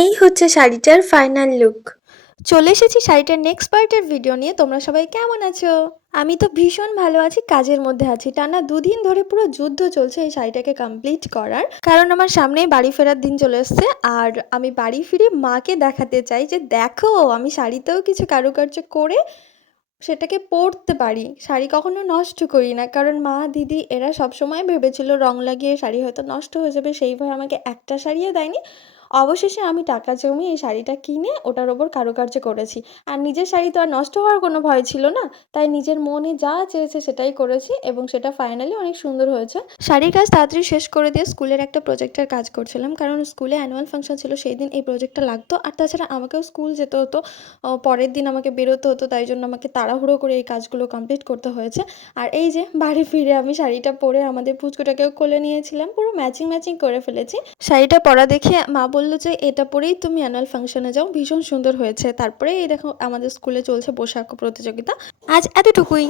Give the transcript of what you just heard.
এই হচ্ছে শাড়িটার ফাইনাল লুক। চলে এসেছি শাড়িটার নেক্সট পার্টের ভিডিও নিয়ে। তোমরা সবাই কেমন আছো? আমি তো ভীষণ ভালো আছি, কাজের মধ্যে আছি। টানা ২ দিন ধরে পুরো যুদ্ধ চলছে এই শাড়িটাকে কমপ্লিট করার। কারণ আমার সামনেই বাড়ি ফেরার দিন চলে এসছে। আর আমি বাড়ি ফিরে মাকে দেখাতে চাই যে দেখো আমি শাড়িতেও কিছু কারুকার্য করে সেটাকে পরতে পারি। শাড়ি কখনো নষ্ট করি না। কারণ মা, দিদি এরা সবসময় ভেবেছিল রং লাগিয়ে শাড়ি হয়তো নষ্ট হয়ে যাবে। সেই ভয়ে আমাকে একটা শাড়িও দেয়নি। অবশেষে আমি টাকা জমিয়ে এই শাড়িটা কিনে ওটার ওপর কারুকার্য করেছি। আর নিজের শাড়ি তো আর নষ্ট হওয়ার কোনো ভয় ছিল না। তাই নিজের মনে যা চেয়েছে সেটাই করেছি এবং সেটা ফাইনালি অনেক সুন্দর হয়েছে। শাড়ির কাজ তাড়াতাড়ি শেষ করে দিয়ে স্কুলের একটা প্রজেক্টের কাজ করছিলাম। কারণ স্কুলে অ্যানুয়াল ফাংশন ছিল, সেই দিন এই প্রজেক্টটা লাগতো। আর তাছাড়া আমাকেও স্কুল যেতে হতো। পরের দিন আমাকে বেরোতে হতো, তাই জন্য আমাকে তাড়াহুড়ো করে এই কাজগুলো কমপ্লিট করতে হয়েছে। আর এই যে বাড়ি ফিরে আমি শাড়িটা পরে আমাদের পুচকুটাকেও কোলে নিয়েছিলাম, পুরো ম্যাচিং ম্যাচিং করে ফেলেছি। শাড়িটা পরা দেখে মা বললো যে এটা পরেই তুমি অ্যানুয়াল ফাংশনে যাও, ভীষণ সুন্দর হয়েছে। তারপরে এই দেখো আমাদের স্কুলে চলছে পোশাক প্রতিযোগিতা। আজ এতটুকুই।